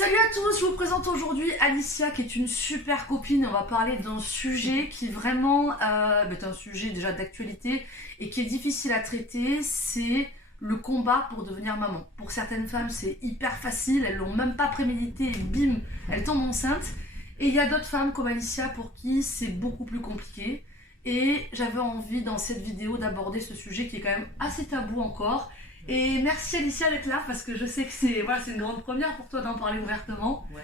Salut à tous, je vous présente aujourd'hui Alicia qui est une super copine. On va parler d'un sujet qui vraiment est un sujet déjà d'actualité et qui est difficile à traiter, c'est le combat pour devenir maman. Pour certaines femmes c'est hyper facile, elles l'ont même pas prémédité et bim, elles tombent enceintes. Et il y a d'autres femmes comme Alicia pour qui c'est beaucoup plus compliqué. Et j'avais envie dans cette vidéo d'aborder ce sujet qui est quand même assez tabou encore. Et merci Alicia d'être là parce que je sais que c'est une grande première pour toi d'en parler ouvertement. Ouais.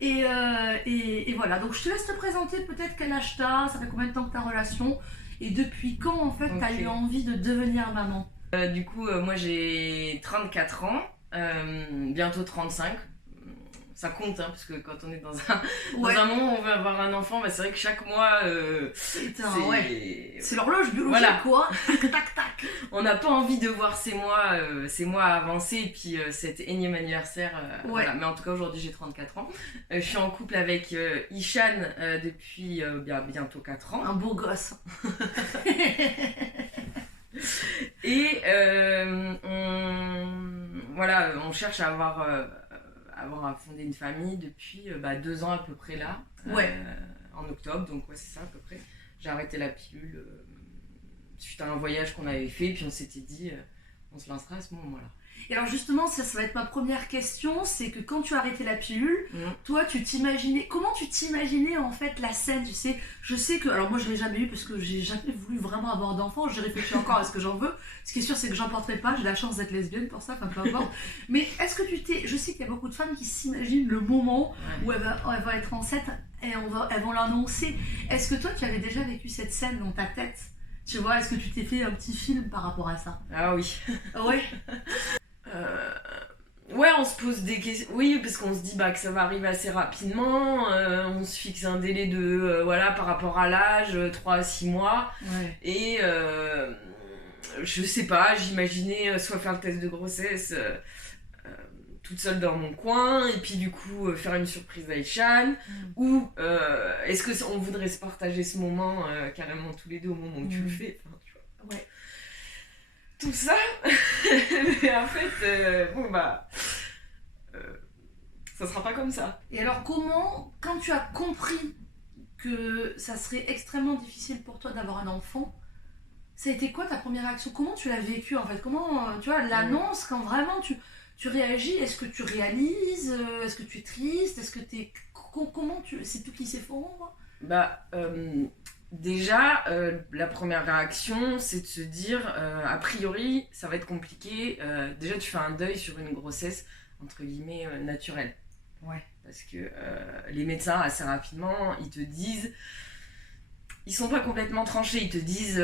Et voilà, donc je te laisse te présenter peut-être quel âge t'as, ça fait combien de temps que ta relation et depuis quand en fait t'as eu envie de devenir maman. Moi j'ai 34 ans, bientôt 35. Ça compte, hein, parce que quand on est dans un moment où on veut avoir un enfant, c'est vrai que chaque mois, c'est l'horloge biologique, voilà. Quoi. Tac, tac. On n'a pas envie de voir ces mois avancer, et puis cet énième anniversaire. Voilà. Mais en tout cas, aujourd'hui, j'ai 34 ans. Je suis en couple avec Ishan depuis bientôt 4 ans. Un beau gosse. Et on cherche à avoir à fonder une famille depuis 2 ans à peu près là, en octobre, donc c'est ça à peu près. J'ai arrêté la pilule suite à un voyage qu'on avait fait, puis on s'était dit on se lancera à ce moment-là. Et alors justement, ça va être ma première question, c'est que quand tu as arrêté la pilule, toi comment tu t'imaginais en fait la scène, tu sais? Je sais que, alors moi je l'ai jamais eu parce que j'ai jamais voulu vraiment avoir d'enfant, j'ai réfléchi encore à ce que j'en veux, ce qui est sûr c'est que j'en porterai pas, j'ai la chance d'être lesbienne pour ça, peu importe. Mais est-ce que je sais qu'il y a beaucoup de femmes qui s'imaginent le moment où elle va être enceinte et elles vont l'annoncer. Est-ce que toi tu avais déjà vécu cette scène dans ta tête? Tu vois, est-ce que tu t'es fait un petit film par rapport à ça? Ah oui. Ouais. On se pose des questions. Oui, parce qu'on se dit que ça va arriver assez rapidement. On se fixe un délai de par rapport à l'âge, 3 à 6 mois. Ouais. Et je sais pas, j'imaginais soit faire le test de grossesse toute seule dans mon coin, et puis du coup faire une surprise à Ishan, ou est-ce que on voudrait se partager ce moment carrément tous les deux au moment où tu le fais, enfin, tu vois. Ouais. Tout ça, mais en fait, ça sera pas comme ça. Et alors comment, quand tu as compris que ça serait extrêmement difficile pour toi d'avoir un enfant, ça a été quoi ta première réaction? Comment tu l'as vécu en fait? Comment, tu vois, l'annonce, quand vraiment tu réagis, est-ce que tu réalises? Est-ce que tu es triste? Est-ce que t'es... Comment c'est tout qui s'effondre? Déjà, la première réaction, c'est de se dire, a priori, ça va être compliqué. Déjà, tu fais un deuil sur une grossesse, entre guillemets, naturelle. Ouais. Parce que les médecins, assez rapidement, ils te disent... Ils sont pas complètement tranchés, ils te disent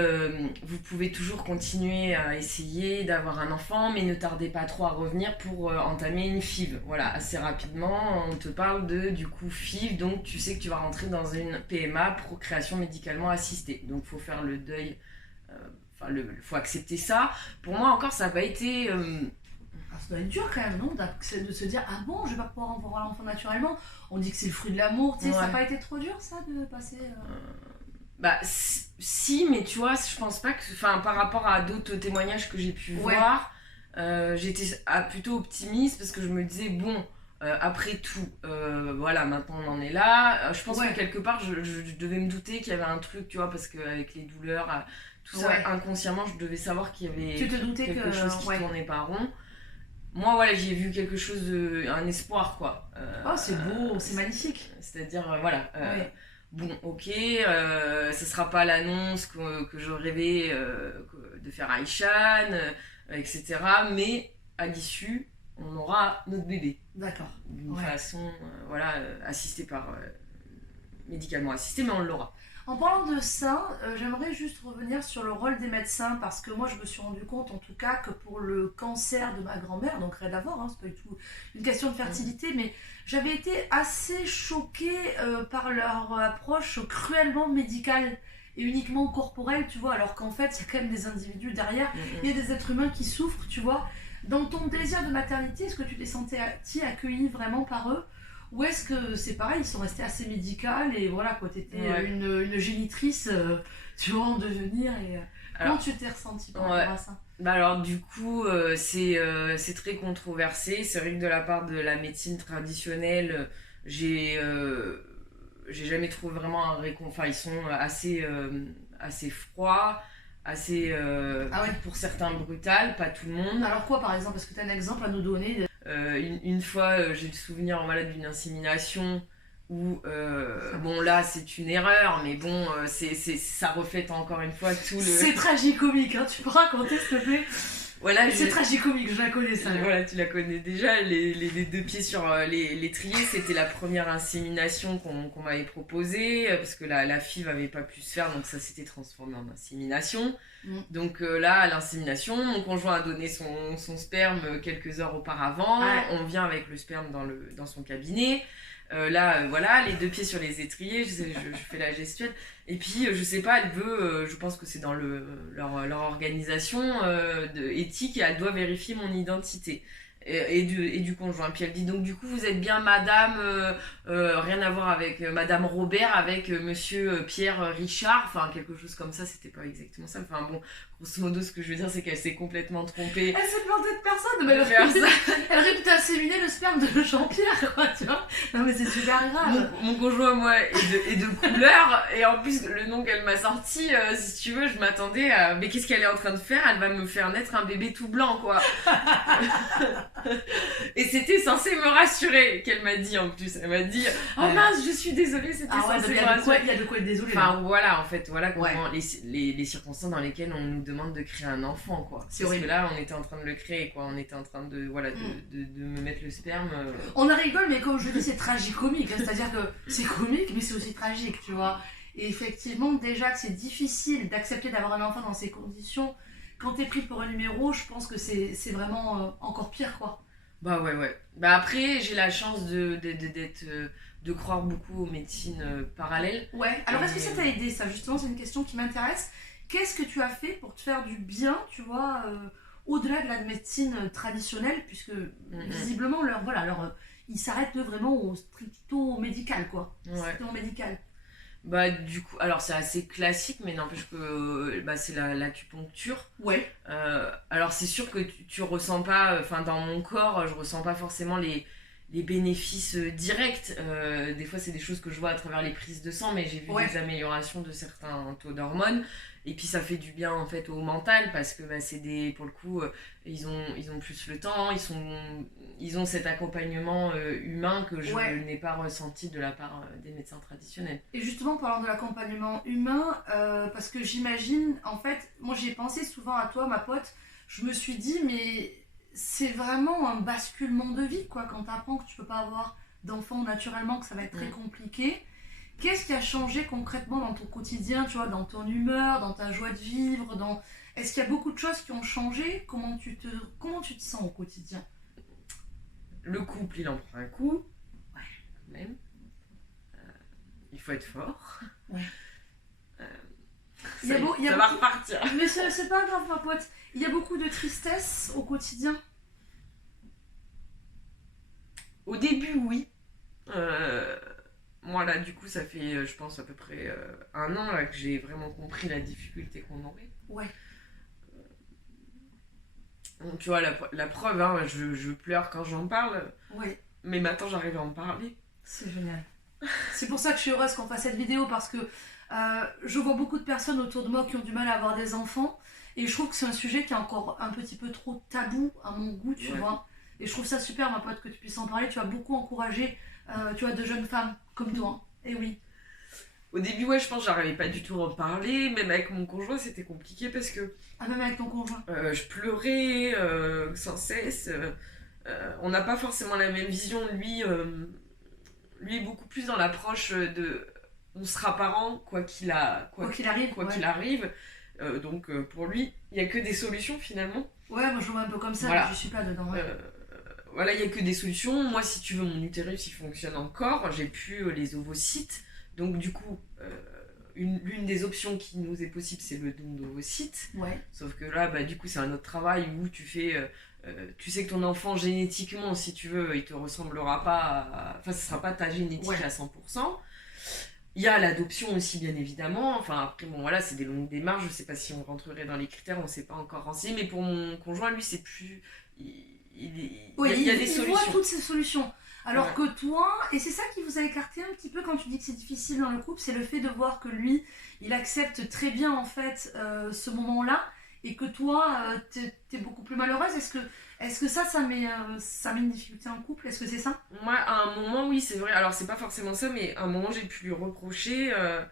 vous pouvez toujours continuer à essayer d'avoir un enfant, mais ne tardez pas trop à revenir pour entamer une FIV. Voilà, assez rapidement, on te parle de FIV, donc tu sais que tu vas rentrer dans une PMA, procréation médicalement assistée. Donc faut faire le deuil, faut accepter ça. Pour moi encore, ça n'a pas été... Ça doit être dur quand même, non? De se dire ah bon, je vais pas pouvoir avoir l'enfant naturellement. On dit que c'est le fruit de l'amour, tu sais, ça n'a pas été trop dur ça de passer... Si, mais tu vois, je pense pas que... par rapport à d'autres témoignages que j'ai pu voir, j'étais plutôt optimiste parce que je me disais, après tout, maintenant on en est là. Je pense que quelque part, je devais me douter qu'il y avait un truc, tu vois, parce qu'avec les douleurs, tout ça, inconsciemment, je devais savoir qu'il y avait quelque chose qui tournait pas rond. Moi, j'ai vu quelque chose, un espoir, quoi. C'est beau, c'est magnifique. C'est-à-dire, ça sera pas l'annonce que je rêvais de faire à Ishan, etc. Mais à l'issue, on aura notre bébé. D'accord. D'une façon, assistée par... médicalement assistée, mais on l'aura. En parlant de ça, j'aimerais juste revenir sur le rôle des médecins, parce que moi je me suis rendu compte en tout cas que pour le cancer de ma grand-mère, donc rien à voir, c'est pas du tout une question de fertilité, mais j'avais été assez choquée par leur approche cruellement médicale et uniquement corporelle, tu vois, alors qu'en fait il y a quand même des individus derrière, il y a des êtres humains qui souffrent, tu vois. Dans ton désir de maternité, est-ce que tu t'es sentie accueillie vraiment par eux? Ou est-ce que c'est pareil, ils sont restés assez médicales et voilà quoi, t'étais une génitrice, tu vois, en devenir et comment tu t'es ressentie par rapport à ça? Bah alors du coup, c'est très controversé. C'est vrai que de la part de la médecine traditionnelle, j'ai jamais trouvé vraiment un réconfort. Enfin, ils sont assez froids, assez, Ah ouais. pour certains brutal, pas tout le monde. Alors quoi par exemple? Est-ce que tu as un exemple à nous donner? Une fois, j'ai le souvenir voilà, d'une insémination où, bon là c'est une erreur, mais bon, ça reflète encore une fois tout le... C'est tragicomique, hein, tu peux raconter s'il te plaît? Voilà, C'est tragicomique, je la connais ça. voilà, tu la connais déjà, les deux pieds sur l'étrier, c'était la première insémination qu'on m'avait proposée, parce que la FIV avait pas pu se faire, donc ça s'était transformé en insémination. Donc là, à l'insémination, mon conjoint a donné son sperme quelques heures auparavant, on vient avec le sperme dans son cabinet. Là, voilà, les deux pieds sur les étriers, je fais la gestuelle. Et puis, je sais pas, elle veut, je pense que c'est dans leur organisation éthique, et elle doit vérifier mon identité et du conjoint. Puis elle dit, donc du coup, vous êtes bien madame, rien à voir avec madame Robert, avec monsieur Pierre Richard, enfin quelque chose comme ça, c'était pas exactement ça. Enfin bon, grosso modo, ce que je veux dire, c'est qu'elle s'est complètement trompée. Elle s'est plantée de personne, mais elle aurait pu inséminer le sperme de Jean-Pierre, quoi, tu vois. Non, mais c'est super grave. Mon conjoint, moi, est de couleur, et en plus, le nom qu'elle m'a sorti, si tu veux, je m'attendais à. Mais qu'est-ce qu'elle est en train de faire? Elle va me faire naître un bébé tout blanc, quoi. Et c'était censé me rassurer, qu'elle m'a dit en plus. Elle m'a dit, oh mince, je suis désolée, c'était censé me rassurer. Il y a de quoi être désolée. Enfin, voilà, en fait, voilà comment les circonstances dans lesquelles on nous demande de créer un enfant, quoi. C'est Parce horrible. que là, on était en train de le créer, quoi. On était en train de, voilà, de me mettre le sperme. On en rigole, mais comme je dis, c'est tragicomique. Hein, c'est-à-dire que c'est comique, mais c'est aussi tragique, tu vois. Et effectivement, déjà que c'est difficile d'accepter d'avoir un enfant dans ces conditions, quand t'es pris pour un numéro, je pense que c'est vraiment encore pire, quoi. Bah ouais. Bah après, j'ai la chance de croire beaucoup aux médecines parallèles. Ouais, alors est-ce que ça t'a aidé, ça? Justement, c'est une question qui m'intéresse. Qu'est-ce que tu as fait pour te faire du bien, tu vois, au-delà de la médecine traditionnelle, puisque visiblement, ils s'arrêtent vraiment au stricto médical, quoi. Ouais. Strictement médical. Bah du coup, alors c'est assez classique, mais n'empêche que c'est l'acupuncture. Ouais. Alors c'est sûr que tu ressens pas, enfin dans mon corps, je ressens pas forcément les bénéfices directs. Des fois c'est des choses que je vois à travers les prises de sang, mais j'ai vu des améliorations de certains taux d'hormones. Et puis ça fait du bien en fait au mental, parce que pour le coup, ils ont plus le temps, ils ont cet accompagnement humain que je n'ai pas ressenti de la part des médecins traditionnels. Et justement, parlant de l'accompagnement humain, parce que j'imagine, en fait, moi j'y ai pensé souvent à toi, ma pote, je me suis dit, mais c'est vraiment un basculement de vie, quoi, quand t'apprends que tu peux pas avoir d'enfant naturellement, que ça va être très compliqué. Qu'est-ce qui a changé concrètement dans ton quotidien, tu vois, dans ton humeur, dans ta joie de vivre, Est-ce qu'il y a beaucoup de choses qui ont changé? Comment tu te sens au quotidien? Le couple, il en prend un coup. Ouais, même. Il faut être fort. Ouais. Ça va repartir. Mais c'est pas grave, ma pote. Il y a beaucoup de tristesse au quotidien. Au début, oui. Moi, là, du coup, ça fait, je pense, à peu près 1 an là, que j'ai vraiment compris la difficulté qu'on aurait. Ouais. Donc, tu vois, la preuve, hein, je pleure quand j'en parle. Ouais. Mais maintenant, j'arrive à en parler. C'est génial. C'est pour ça que je suis heureuse qu'on fasse cette vidéo, parce que je vois beaucoup de personnes autour de moi qui ont du mal à avoir des enfants. Et je trouve que c'est un sujet qui est encore un petit peu trop tabou à mon goût, tu vois. Et je trouve ça super, ma pote, que tu puisses en parler. Tu as beaucoup encouragé, tu vois, de jeunes femmes comme toi. Et oui. Au début, je pense que j'arrivais pas du tout à en parler. Même avec mon conjoint, c'était compliqué parce que... Ah, même avec ton conjoint? Je pleurais sans cesse. On n'a pas forcément la même vision. Lui est beaucoup plus dans l'approche de... On sera parents, quoi qu'il arrive. Donc pour lui, il n'y a que des solutions finalement. Ouais, moi je vois un peu comme ça, mais je suis pas dedans. Voilà, il n'y a que des solutions. Moi, si tu veux, mon utérus, il fonctionne encore. J'ai plus les ovocytes. Donc du coup, l'une des options qui nous est possible, c'est le don d'ovocytes. Ouais. Sauf que là, du coup, c'est un autre travail où tu fais... tu sais que ton enfant, génétiquement, si tu veux, il te ressemblera pas... Enfin, ce sera pas ta génétique à 100%. Il y a l'adoption aussi, bien évidemment. Enfin, après, bon, voilà, c'est des longues démarches. Je sais pas si on rentrerait dans les critères, on s'est pas encore renseigné. Mais pour mon conjoint, lui, c'est plus. Oui, il y a des il voit solutions. toutes ces solutions. Alors Ouais. que toi, et c'est ça qui vous a écarté un petit peu quand tu dis que c'est difficile dans le couple, c'est le fait de voir que lui, il accepte très bien en fait ce moment-là, et que toi, t'es beaucoup plus malheureuse. Est-ce que ça met une difficulté en couple? Est-ce que c'est ça? Moi, à un moment, oui, c'est vrai. Alors, c'est pas forcément ça, mais à un moment, j'ai pu lui reprocher. Euh,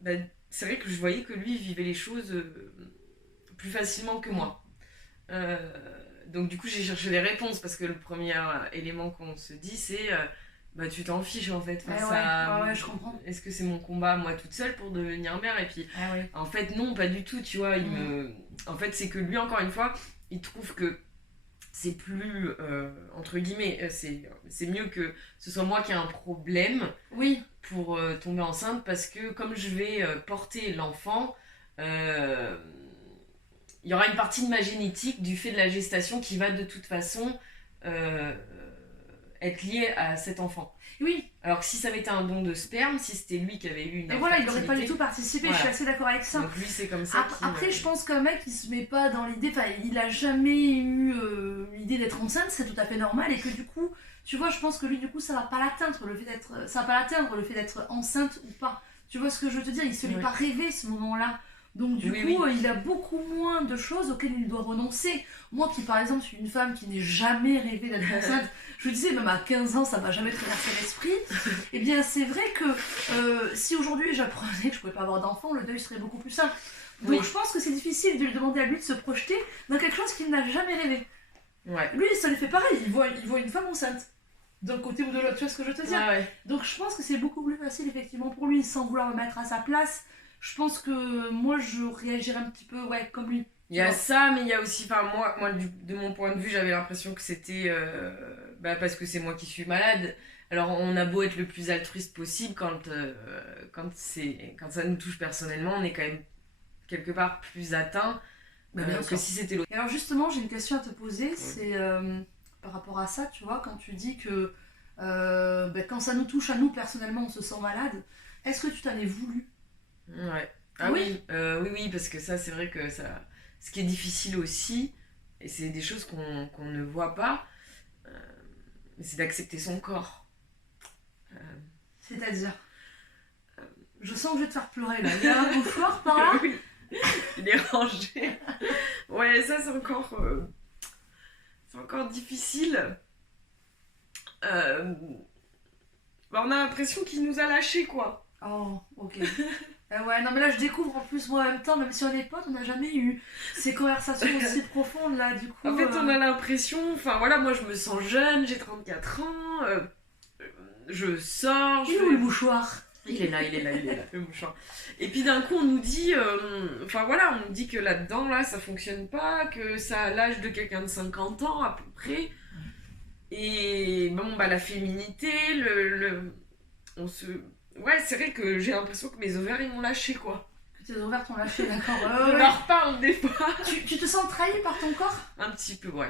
bah, c'est vrai que je voyais que lui vivait les choses plus facilement que moi. Euh, donc, du coup, j'ai cherché les réponses parce que le premier élément qu'on se dit, c'est bah, tu t'en fiches en fait Ouais, face ouais, à. ouais, je comprends. Est-ce que c'est mon combat, moi toute seule, pour devenir mère? Et puis, Ah ouais. en fait, non, pas du tout, tu vois. Mm. En fait, c'est que lui, encore une fois, il trouve que c'est plus, entre guillemets, c'est mieux que ce soit moi qui ai un problème Oui, pour tomber enceinte parce que comme je vais porter l'enfant, euh, il y aura une partie de ma génétique du fait de la gestation qui va de toute façon euh, être liée à cet enfant. oui. Alors que si ça avait été un don de sperme, si c'était lui qui avait eu une Et voilà, il n'aurait pas du infertilité, tout participé, je voilà. suis assez d'accord avec ça. Donc lui c'est comme ça Après, je pense qu'un mec, il se met pas dans l'idée, enfin, il a jamais eu l'idée d'être enceinte, c'est tout à fait normal, et que du coup, tu vois, je pense que lui, du coup, ça va pas l'atteindre, le fait d'être enceinte ou pas. Tu vois ce que je veux te dire? Il se l'est Oui. pas rêvé ce moment-là. Donc du Oui, coup, oui. il a beaucoup moins de choses auxquelles il doit renoncer. Moi qui, par exemple, suis une femme qui n'ai jamais rêvé d'être enceinte, je disais, même à 15 ans, ça m'a jamais traversé l'esprit. Eh bien, c'est vrai que si aujourd'hui j'apprenais que je pouvais pas avoir d'enfant, le deuil serait beaucoup plus simple. Donc Oui. je pense que c'est difficile de lui demander à lui de se projeter dans quelque chose qu'il n'a jamais rêvé. Ouais. Lui, ça lui fait pareil, il voit une femme enceinte. D'un côté ou de l'autre, tu vois ce que je veux te dire? Ouais, ouais. Donc je pense que c'est beaucoup plus facile effectivement pour lui, sans vouloir me mettre à sa place. Je pense que moi je réagirais un petit peu ouais, comme lui. Il y a ça, mais il y a aussi, enfin moi de mon point de vue, j'avais l'impression que c'était bah, parce que c'est moi qui suis malade. Alors on a beau être le plus altruiste possible, quand ça nous touche personnellement, on est quand même quelque part plus atteint Bah, bien que sûr. si c'était l'autre. Et alors justement, j'ai une question à te poser, c'est par rapport à ça, tu vois, quand tu dis que quand ça nous touche à nous personnellement, on se sent malade, est-ce que tu t'en es voulu? Ouais. Ah Ah oui? oui, oui, oui, parce que ça, c'est vrai que ça. Ce qui est difficile aussi, et c'est des choses qu'on ne voit pas, euh, c'est d'accepter son corps. Euh, C'est-à-dire, je sens que je vais te faire pleurer là. Il y a un mouchoir par là? oui, il est rangé. Ouais, ça, c'est encore difficile. Bah, on a l'impression qu'il nous a lâchés, quoi. Oh, ok. Ouais, non mais là je découvre en plus moi en même temps, même si on est potes, on n'a jamais eu ces conversations aussi profondes là, du coup. En fait, on a l'impression, enfin voilà, moi je me sens jeune, j'ai 34 ans, je sors, Il est où le mouchoir? Il est là, le mouchoir. Et puis d'un coup, on nous dit, enfin voilà, on nous dit que là-dedans, là, ça fonctionne pas, que ça a l'âge de quelqu'un de 50 ans à peu près. Et bon, bah la féminité, on se... Ouais, c'est vrai que j'ai l'impression que mes ovaires, ils m'ont lâché, quoi. Que tes ovaires t'ont lâché, d'accord. On en reparle des fois. Tu te sens trahi par ton corps? Un petit peu, ouais.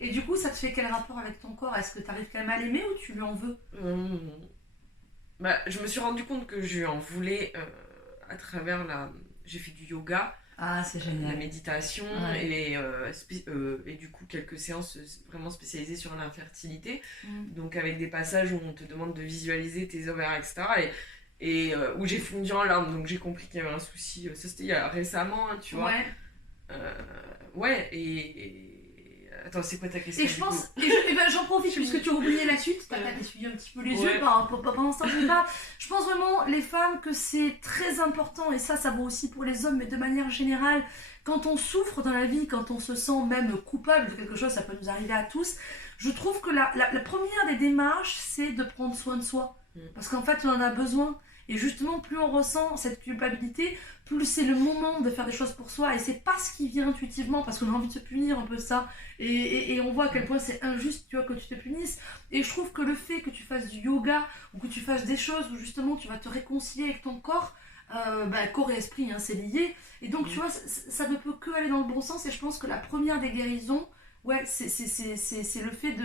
Et du coup, ça te fait quel rapport avec ton corps? Est-ce que t'arrives quand même à l'aimer ou tu lui en veux? Bah, je me suis rendu compte que je en voulais à travers la... J'ai fait du yoga, Ah, c'est la génial. méditation Ouais. et du coup quelques séances vraiment spécialisées sur l'infertilité. Mm. Donc avec des passages où on te demande de visualiser tes ovaires, etc. Et où j'ai fondu en larmes, donc j'ai compris qu'il y avait un souci. Ça c'était il y a récemment, hein, tu vois. Ouais. Ouais, Attends, c'est quoi ta question Et je du pense, coup et ben, j'en profite puisque tu as oublié la suite, t'as essuyé un petit peu les yeux pendant ce temps que je parle. Je pense vraiment, les femmes, que c'est très important, et ça vaut aussi pour les hommes, mais de manière générale, quand on souffre dans la vie, quand on se sent même coupable de quelque chose, ça peut nous arriver à tous, je trouve que la première des démarches, c'est de prendre soin de soi. Parce qu'en fait, on en a besoin. Et justement, plus on ressent cette culpabilité, plus c'est le moment de faire des choses pour soi. Et c'est pas ce qui vient intuitivement, parce qu'on a envie de se punir un peu ça. Et on voit à quel point c'est injuste, tu vois, que tu te punisses. Et je trouve que le fait que tu fasses du yoga, ou que tu fasses des choses où justement tu vas te réconcilier avec ton corps, corps et esprit, hein, c'est lié. Et donc, tu vois, ça ne peut que aller dans le bon sens. Et je pense que la première des guérisons, ouais, c'est le fait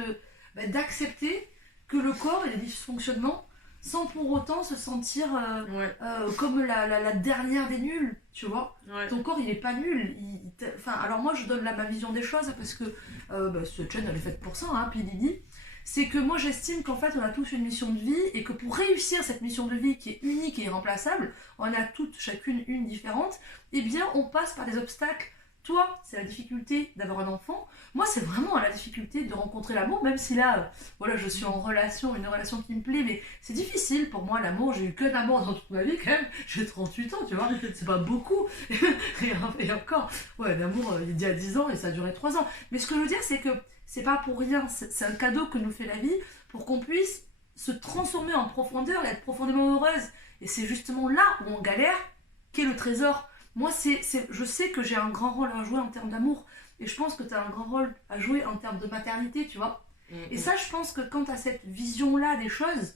d'accepter que le corps et les dysfonctionnements, sans pour autant se sentir Ouais. comme la dernière des nuls, tu vois. Ouais. Ton corps, il est pas nul. Enfin, alors moi, je donne là ma vision des choses parce que cette chaîne, elle est faite pour ça, hein, Pilidi. C'est que moi, j'estime qu'en fait, on a tous une mission de vie et que pour réussir cette mission de vie qui est unique et irremplaçable, on a toutes, chacune, une différente, eh bien, on passe par des obstacles. Toi, c'est la difficulté d'avoir un enfant. Moi, c'est vraiment la difficulté de rencontrer l'amour, même si là, voilà, je suis en relation, une relation qui me plaît, mais c'est difficile pour moi, l'amour. J'ai eu qu'un amour dans toute ma vie, quand même. J'ai 38 ans, tu vois, c'est pas beaucoup. Et encore, ouais, l'amour, il y a 10 ans et ça a duré 3 ans. Mais ce que je veux dire, c'est que c'est pas pour rien. C'est un cadeau que nous fait la vie pour qu'on puisse se transformer en profondeur et être profondément heureuse. Et c'est justement là où on galère qu'est le trésor. Moi, je sais que j'ai un grand rôle à jouer en termes d'amour. Et je pense que tu as un grand rôle à jouer en termes de maternité, tu vois. Et ça, je pense que quand tu as cette vision-là des choses,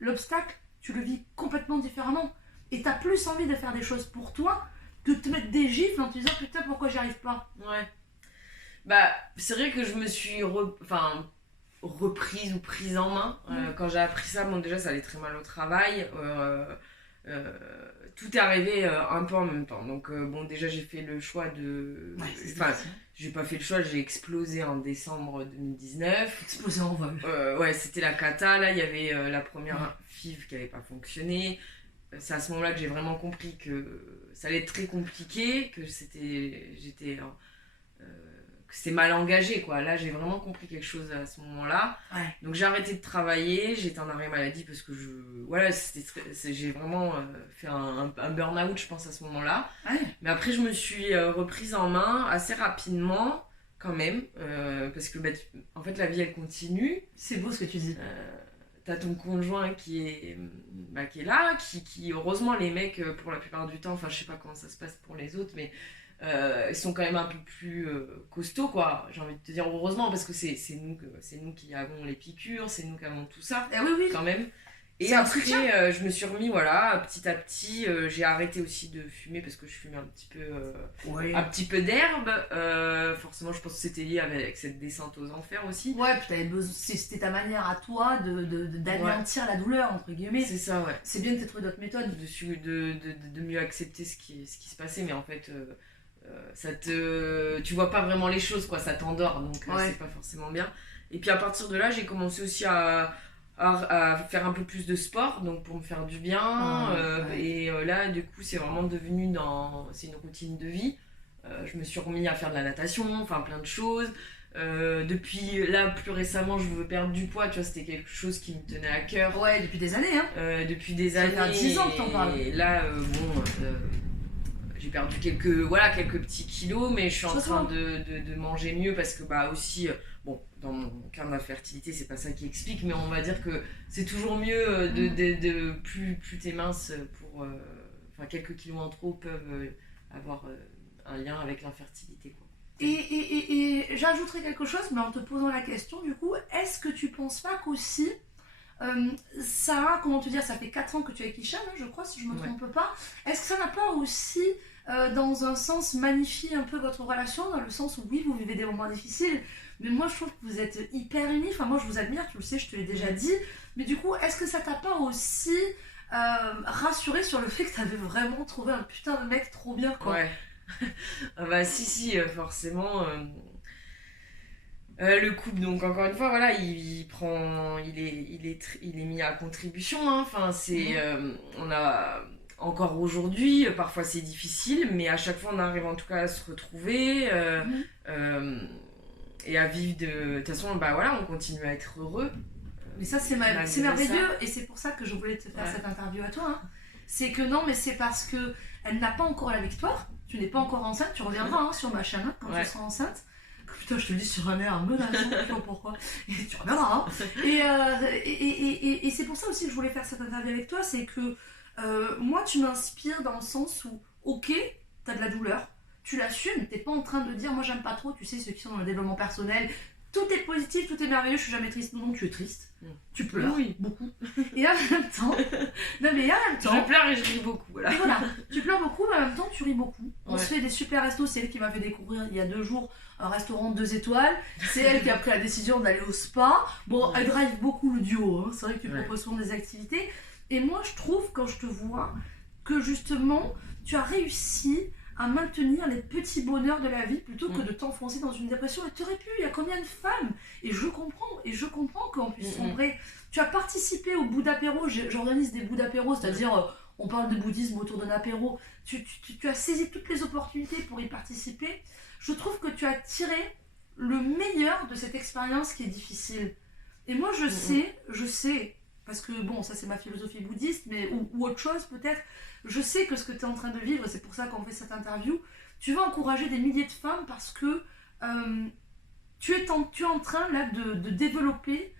l'obstacle, tu le vis complètement différemment. Et tu as plus envie de faire des choses pour toi que de te mettre des gifles en te disant putain, pourquoi j'y arrive pas. Ouais. Bah, c'est vrai que je me suis reprise ou prise en main. Quand j'ai appris ça, bon, déjà, ça allait très mal au travail. Tout est arrivé un peu en même temps. Donc, bon, déjà, j'ai fait le choix de. Ouais, enfin, j'ai pas fait le choix, j'ai explosé en décembre 2019. Explosé en vol. Ouais, c'était la cata. Là, il y avait la première FIV qui avait pas fonctionné. C'est à ce moment-là que j'ai vraiment compris que ça allait être très compliqué, que j'étais mal engagé, quoi. Là, j'ai vraiment compris quelque chose à ce moment-là. Ouais. Donc, j'ai arrêté de travailler, j'étais en arrêt maladie parce que j'ai vraiment fait un burn-out, je pense, à ce moment-là. Ouais. Mais après, je me suis reprise en main assez rapidement, quand même, parce que, en fait, la vie, elle continue. C'est beau ce que tu dis. T'as ton conjoint qui est là, qui heureusement, les mecs, pour la plupart du temps, enfin, je sais pas comment ça se passe pour les autres, mais ils sont quand même un peu plus costauds, quoi. J'ai envie de te dire heureusement, parce que c'est nous qui avons les piqûres, c'est nous qui avons tout ça, Oui. quand même. Et après, je me suis remis, voilà, petit à petit. J'ai arrêté aussi de fumer parce que je fumais un petit peu d'herbe. Forcément, je pense que c'était lié avec cette descente aux enfers aussi. Ouais, puis c'était ta manière à toi d'anéantir la douleur, entre guillemets. C'est ça, ouais. C'est bien que tu aies trouvé d'autres méthodes. De mieux accepter ce qui se passait, mais en fait, tu vois pas vraiment les choses, quoi. Ça t'endort, donc c'est pas forcément bien. Et puis à partir de là, j'ai commencé aussi à faire un peu plus de sport, donc pour me faire du bien. Et là, du coup, c'est vraiment devenu c'est une routine de vie. Je me suis remis à faire de la natation, enfin plein de choses. Depuis là, plus récemment, je veux perdre du poids, tu vois, c'était quelque chose qui me tenait à cœur. Ouais, depuis des années, hein. Depuis des années. Ça fait 10 ans que t'en parles. Et là, j'ai perdu quelques petits kilos, mais je suis en train de manger mieux parce que, aussi, dans mon cas, ma fertilité, c'est pas ça qui explique, mais on va dire que c'est toujours mieux plus t'es mince quelques kilos en trop peuvent avoir un lien avec l'infertilité, quoi. Et j'ajouterais quelque chose, mais en te posant la question, du coup, est-ce que tu penses pas qu'aussi, Sarah, comment te dire, ça fait 4 ans que tu es avec Hicham, hein, je crois, si je me trompe pas, est-ce que ça n'a pas aussi, dans un sens, magnifié un peu votre relation, dans le sens où oui, vous vivez des moments difficiles, mais moi je trouve que vous êtes hyper unis, enfin moi je vous admire, tu le sais, je te l'ai déjà dit, mais du coup, est-ce que ça t'a pas aussi rassuré sur le fait que t'avais vraiment trouvé un putain de mec trop bien, quoi? Ouais. Si, forcément. Le couple, donc encore une fois, voilà, il est mis à contribution, hein. Enfin, on a encore aujourd'hui, parfois c'est difficile, mais à chaque fois on arrive en tout cas à se retrouver et à vivre de toute façon, voilà, on continue à être heureux. Mais ça c'est merveilleux, et c'est pour ça que je voulais te faire cette interview à toi, hein. C'est que non, mais c'est parce que elle n'a pas encore la victoire, tu n'es pas encore enceinte, tu reviendras sur ma chaîne quand tu seras enceinte. Putain, je te le dis sur un air menaçant, je sais pas pourquoi. Et tu reviendras, hein. Et c'est pour ça aussi que je voulais faire cette interview avec toi, c'est que moi, tu m'inspires dans le sens où, ok, t'as de la douleur, tu l'assumes, t'es pas en train de dire, moi j'aime pas trop, tu sais, ceux qui sont dans le développement personnel, tout est positif, tout est merveilleux, je suis jamais triste. Non, tu es triste. Tu pleures beaucoup. Et en même temps... Je pleure et je ris beaucoup, voilà. Et voilà, tu pleures beaucoup, mais en même temps, tu ris beaucoup. On se fait des super restos, c'est elle qui m'a fait découvrir il y a 2 jours un restaurant de 2 étoiles. C'est elle qui a pris la décision d'aller au spa. Bon, elle drive beaucoup le duo, hein. C'est vrai que tu proposes souvent des activités. Et moi, je trouve, quand je te vois, que justement, tu as réussi à maintenir les petits bonheurs de la vie plutôt que de t'enfoncer dans une dépression. Et tu aurais pu, il y a combien de femmes? Et je comprends qu'on puisse sombrer. Tu as participé au bout d'apéro, j'organise des bouts d'apéro, c'est-à-dire on parle de bouddhisme autour d'un apéro. Tu as saisi toutes les opportunités pour y participer. Je trouve que tu as tiré le meilleur de cette expérience qui est difficile. Et moi, je sais, parce que bon, ça c'est ma philosophie bouddhiste, mais ou autre chose peut-être, je sais que ce que tu es en train de vivre, c'est pour ça qu'on fait cette interview, tu vas encourager des milliers de femmes parce que tu es en train là de développer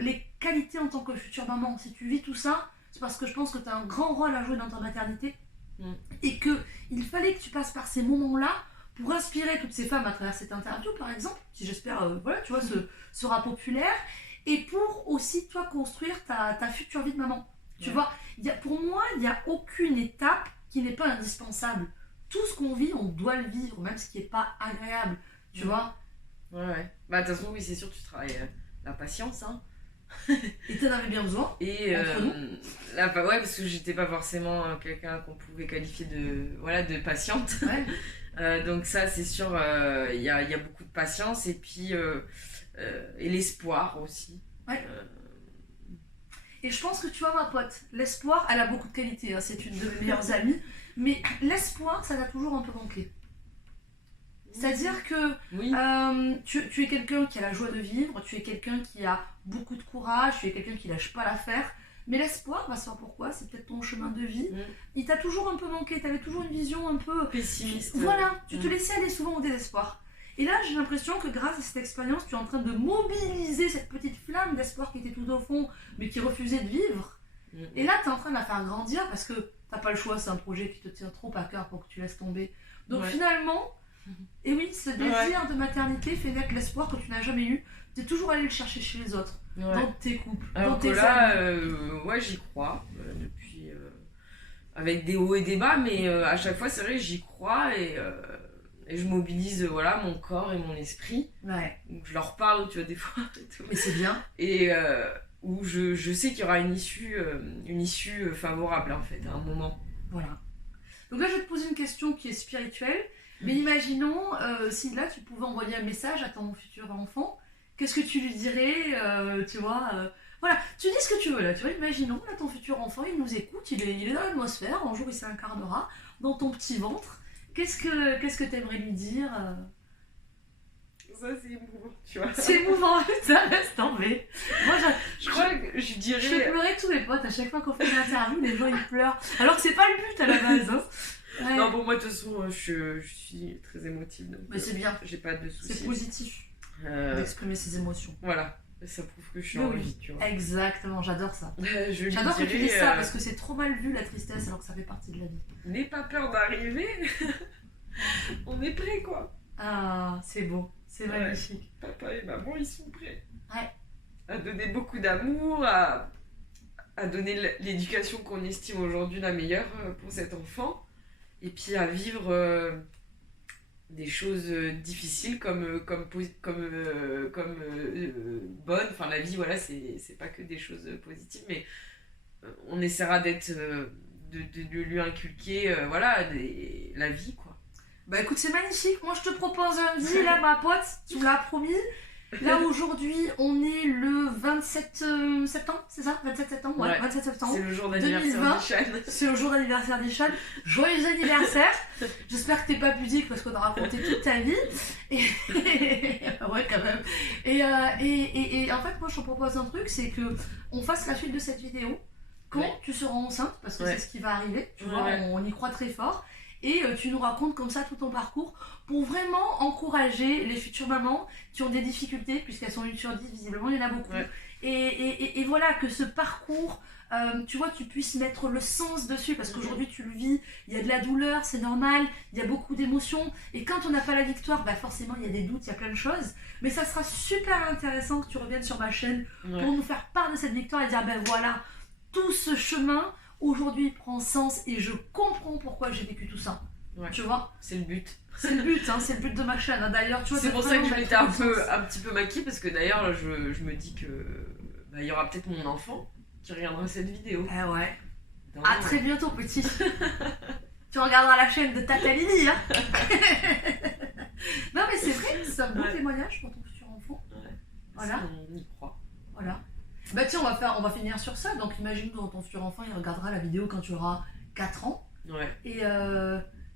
les qualités en tant que future maman. Si tu vis tout ça, c'est parce que je pense que tu as un grand rôle à jouer dans ta maternité et qu'il fallait que tu passes par ces moments-là pour inspirer toutes ces femmes à travers cette interview, par exemple, qui j'espère, voilà, tu vois, sera populaire, et pour aussi, toi, construire ta future vie de maman. Tu vois, pour moi, il n'y a aucune étape qui n'est pas indispensable. Tout ce qu'on vit, on doit le vivre, même ce qui n'est pas agréable, tu vois. Ouais. Bah, de toute façon, oui, c'est sûr, tu travailles la patience, hein. Et t'en avais bien besoin. Et là, bah ouais, parce que j'étais pas forcément quelqu'un qu'on pouvait qualifier de patiente. Ouais. Donc ça, c'est sûr, il y a beaucoup de patience et puis et l'espoir aussi. Ouais. Et je pense que tu vois, ma pote, l'espoir, elle a beaucoup de qualités, hein, c'est une de mes meilleures amies, mais l'espoir, ça t'a toujours un peu manqué. C'est-à-dire que tu es quelqu'un qui a la joie de vivre, tu es quelqu'un qui a beaucoup de courage, tu es quelqu'un qui lâche pas l'affaire, mais l'espoir, va savoir pourquoi, c'est peut-être ton chemin de vie, il t'a toujours un peu manqué, tu avais toujours une vision un peu pessimiste. Voilà, tu te laissais aller souvent au désespoir. Et là, j'ai l'impression que grâce à cette expérience, tu es en train de mobiliser cette petite flamme d'espoir qui était tout au fond, mais qui refusait de vivre. Et là, tu es en train de la faire grandir parce que t'as pas le choix, c'est un projet qui te tient trop à cœur pour que tu laisses tomber. Donc finalement, et oui, ce désir de maternité fait naître l'espoir que tu n'as jamais eu. Tu es toujours allé le chercher chez les autres, dans tes couples, dans tes familles. Ouais, j'y crois, depuis... avec des hauts et des bas, mais à chaque fois, c'est vrai, j'y crois et je mobilise mon corps et mon esprit. Ouais. Donc je leur parle, tu vois, des fois. Mais c'est bien. Et où je sais qu'il y aura une issue favorable, en fait, à un moment. Voilà. Donc là, je vais te poser une question qui est spirituelle. Mais imaginons, si là, tu pouvais envoyer un message à ton futur enfant, qu'est-ce que tu lui dirais, tu vois voilà, tu dis ce que tu veux là, tu vois, imaginons, là, ton futur enfant, il nous écoute, il est dans l'atmosphère, un jour il s'incarnera dans ton petit ventre. Qu'est-ce que t'aimerais lui dire Ça, c'est émouvant, tu vois. C'est émouvant, ça laisse tomber. Moi, je crois que je dirais... Je fais pleurer tous mes potes, à chaque fois qu'on fait une interview, les gens, ils pleurent. Alors que c'est pas le but à la base, hein. Ouais. Non, pour moi, de toute façon, je suis très émotive. Donc, mais c'est bien. J'ai pas de soucis. C'est positif d'exprimer ses émotions. Voilà, ça prouve que je suis en vie, tu vois. Exactement, j'adore ça. J'adore que tu dises ça parce que c'est trop mal vu la tristesse alors que ça fait partie de la vie. N'aie pas peur d'arriver. On est prêts, quoi. Ah, c'est beau, c'est magnifique. Papa et maman, ils sont prêts. Ouais. À donner beaucoup d'amour, à donner l'éducation qu'on estime aujourd'hui la meilleure pour cet enfant. Et puis à vivre des choses difficiles comme bonnes. Enfin, la vie, voilà, c'est pas que des choses positives, mais on essaiera d'être de lui inculquer la vie, quoi. Bah écoute, c'est magnifique. Moi, je te propose un deal, là, ma pote, tu me l'as promis. Là, aujourd'hui, on est le 27 septembre, c'est ça? 27 septembre, ouais, 27 septembre. C'est le jour d'anniversaire d'Ishan. C'est le jour d'anniversaire d'Ishan. Joyeux anniversaire. J'espère que t'es pas pudique parce qu'on a raconté toute ta vie. Ouais, quand même. Et en fait, moi, je te propose un truc, c'est que on fasse la suite de cette vidéo quand tu seras enceinte, parce que c'est ce qui va arriver, tu vois, on y croit très fort. Et tu nous racontes comme ça tout ton parcours pour vraiment encourager les futures mamans qui ont des difficultés, puisqu'elles sont 1 sur 10, visiblement, il y en a beaucoup. Ouais. Et voilà, que ce parcours, tu vois, tu puisses mettre le sens dessus, parce qu'aujourd'hui tu le vis, il y a de la douleur, c'est normal, il y a beaucoup d'émotions, et quand on n'a pas la victoire, bah forcément il y a des doutes, il y a plein de choses, mais ça sera super intéressant que tu reviennes sur ma chaîne pour nous faire part de cette victoire et dire, ben voilà, tout ce chemin, aujourd'hui il prend sens et je comprends pourquoi j'ai vécu tout ça. Ouais. Tu vois, c'est le but. C'est le but, hein, c'est le but de ma chaîne. Hein. D'ailleurs, tu vois, c'est pour ça que je m'étais un petit peu maquillée parce que d'ailleurs, je me dis que il y aura peut-être mon enfant tu regarderas cette vidéo. Eh ouais. Non, À très bientôt, petit. Tu regarderas la chaîne de Tata Lily, hein. Non, mais c'est vrai, c'est un bon témoignage pour ton futur enfant. Ouais. Voilà. On y croit. Voilà. Bah tiens, on va finir sur ça. Donc imagine que ton futur enfant, il regardera la vidéo quand tu auras 4 ans. Ouais. Et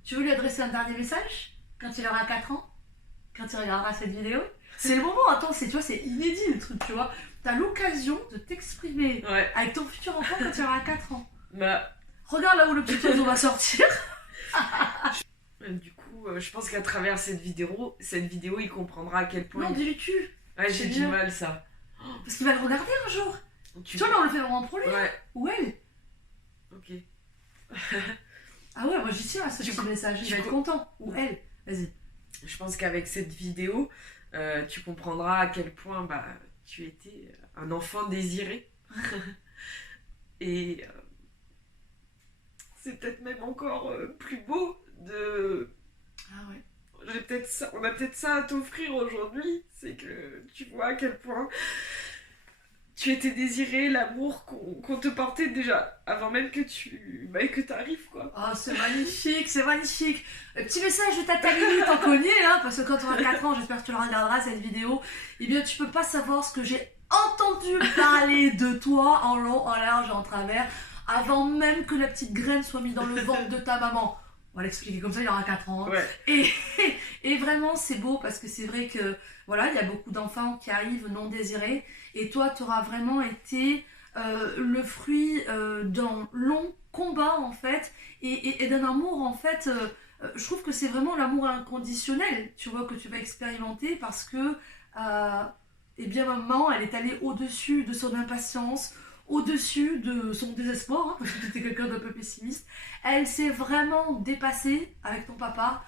tu veux lui adresser un dernier message quand il aura 4 ans? Quand il regardera cette vidéo? C'est le moment, attends, tu vois, c'est inédit le truc, tu vois. T'as l'occasion de t'exprimer avec ton futur enfant quand il aura 4 ans. Bah... Regarde là où le petit oiseau va sortir. Du coup, je pense qu'à travers cette vidéo, il comprendra à quel point... Non, dis-lui tu. Ouais, j'ai du mal, ça. Parce qu'il va le regarder un jour. Tu vois, là, on le fait vraiment pour lui. Ouais. Ou elle. Ok. Ah ouais, moi j'y tiens à ce petit message. Il va être content. Ou elle. Vas-y. Je pense qu'avec cette vidéo, tu comprendras à quel point bah, tu étais un enfant désiré. Et c'est peut-être même encore plus beau de... Ah ouais. On a peut-être ça à t'offrir aujourd'hui. C'est que tu vois à quel point tu étais désiré, l'amour qu'on te portait déjà avant même que que arrives, quoi. Oh, c'est magnifique, c'est magnifique. Le petit message de Tata Lily, t'en connais, hein, parce que quand tu auras 4 ans, j'espère que tu le regarderas cette vidéo. Eh bien, tu peux pas savoir ce que j'ai entendu parler de toi en long, en large et en travers avant même que la petite graine soit mise dans le ventre de ta maman. On va l'expliquer comme ça, il aura 4 ans. Hein. Ouais. Et vraiment, c'est beau parce que c'est vrai que voilà, il y a beaucoup d'enfants qui arrivent non désirés. Et toi, tu auras vraiment été le fruit d'un long combat, en fait, et d'un amour, en fait. Je trouve que c'est vraiment l'amour inconditionnel, tu vois, que tu vas expérimenter parce que, eh bien, maman, elle est allée au-dessus de son impatience, au-dessus de son désespoir, hein, parce que tu étais quelqu'un d'un peu pessimiste. Elle s'est vraiment dépassée avec ton papa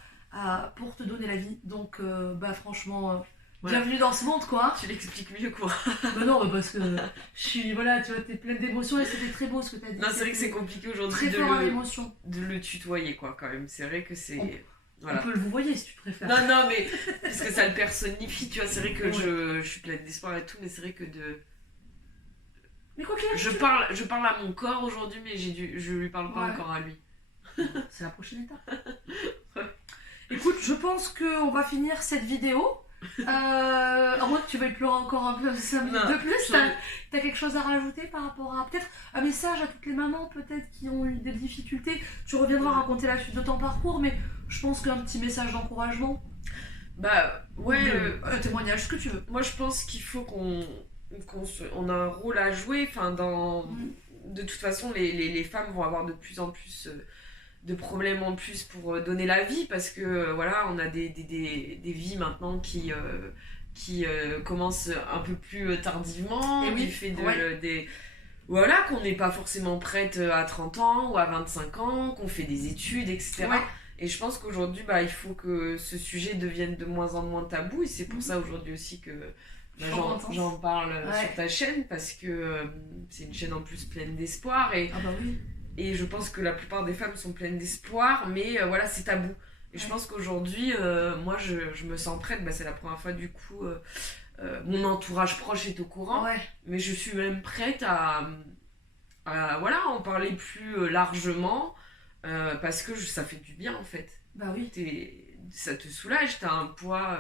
pour te donner la vie. Donc, bah franchement, bienvenue dans ce monde, quoi. Tu l'expliques mieux, quoi. Bah non, parce que voilà, tu vois, t'es pleine d'émotions et c'était très beau ce que t'as dit. Non, c'est vrai que c'est compliqué aujourd'hui de le tutoyer, quoi, quand même. C'est vrai que c'est... Voilà. On peut le vous voyez si tu préfères. Non, mais parce que ça le personnifie, tu vois. C'est vrai que je suis pleine d'espoir et tout, mais c'est vrai que Mais quoi je parle à mon corps aujourd'hui, mais je lui parle pas encore à lui. C'est la prochaine étape. Écoute, je pense qu'on va finir cette vidéo. À moins que tu veuilles pleurer encore un peu 5 minutes de plus. T'as quelque chose à rajouter par rapport à peut-être un message à toutes les mamans peut-être qui ont eu des difficultés? Tu reviendras raconter la suite de ton parcours, mais je pense qu'un petit message d'encouragement. Bah ouais, un témoignage, ce que tu veux. Moi je pense qu'il faut qu'on a un rôle à jouer. Enfin, de toute façon, les femmes vont avoir de plus en plus de problèmes en plus pour donner la vie parce que voilà, on a des vies maintenant qui commencent un peu plus tardivement du fait des voilà, qu'on n'est pas forcément prête à 30 ans ou à 25 ans, qu'on fait des études, etc. Et je pense qu'aujourd'hui, bah, il faut que ce sujet devienne de moins en moins tabou et c'est pour ça aujourd'hui aussi que j'en parle sur ta chaîne parce que c'est une chaîne en plus pleine d'espoir et et je pense que la plupart des femmes sont pleines d'espoir, mais voilà, c'est tabou. Et je pense qu'aujourd'hui, moi, je me sens prête. Bah, c'est la première fois, du coup, mon entourage proche est au courant. Mais je suis même prête à voilà, en parler plus largement, parce que ça fait du bien, en fait. Bah oui. Ça te soulage, t'as un poids,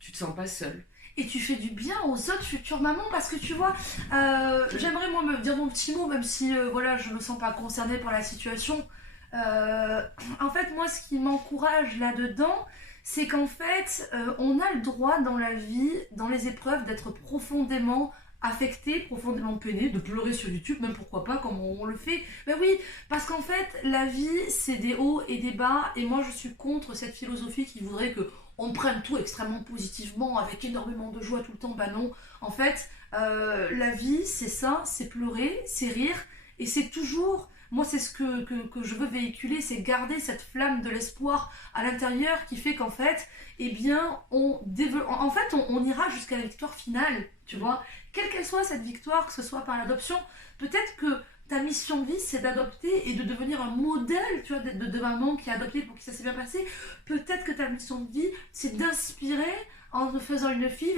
tu te sens pas seule. Et tu fais du bien aux autres futures mamans parce que tu vois, j'aimerais moi me dire mon petit mot même si voilà, je me sens pas concernée par la situation. En fait, moi ce qui m'encourage là-dedans, c'est qu'en fait, on a le droit dans la vie, dans les épreuves, d'être profondément affecté, profondément peiné, de pleurer sur YouTube, même pourquoi pas, comme on le fait. Ben oui, parce qu'en fait, la vie, c'est des hauts et des bas, et moi je suis contre cette philosophie qui voudrait que on prenne tout extrêmement positivement, avec énormément de joie tout le temps. Bah non, en fait, la vie, c'est ça, c'est pleurer, c'est rire, et c'est toujours... Moi, c'est ce que je veux véhiculer, c'est garder cette flamme de l'espoir à l'intérieur qui fait qu'en fait, eh bien, on ira jusqu'à la victoire finale, tu vois. Quelle qu'elle soit cette victoire, que ce soit par l'adoption, peut-être que ta mission de vie, c'est d'adopter et de devenir un modèle, tu vois, de maman qui a adopté pour qui ça s'est bien passé. Peut-être que ta mission de vie, c'est d'inspirer en faisant une fille,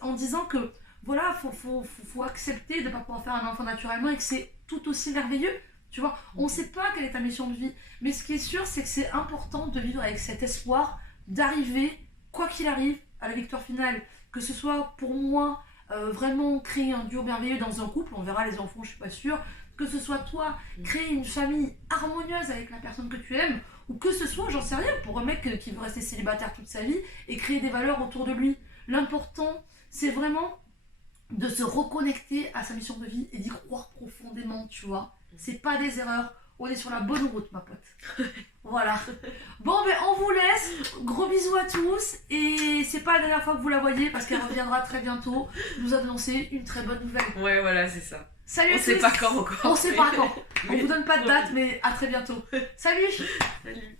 en disant que voilà, faut accepter de ne pas pouvoir faire un enfant naturellement et que c'est tout aussi merveilleux. Tu vois, on ne sait pas quelle est ta mission de vie, mais ce qui est sûr, c'est que c'est important de vivre avec cet espoir d'arriver, quoi qu'il arrive, à la victoire finale. Que ce soit pour moi, vraiment créer un duo merveilleux dans un couple, on verra les enfants, je suis pas sûre. Que ce soit toi, créer une famille harmonieuse avec la personne que tu aimes, ou que ce soit, j'en sais rien, pour un mec qui veut rester célibataire toute sa vie et créer des valeurs autour de lui. L'important, c'est vraiment de se reconnecter à sa mission de vie et d'y croire profondément, tu vois. C'est pas des erreurs, on est sur la bonne route, ma pote. Voilà. Bon, ben on vous laisse. Gros bisous à tous. Et c'est pas la dernière fois que vous la voyez parce qu'elle reviendra très bientôt nous annoncer une très bonne nouvelle. Ouais, voilà, c'est ça. Salut à tous. On sait pas quand encore. On sait pas quand. On vous donne pas de date, mais à très bientôt. Salut. Salut.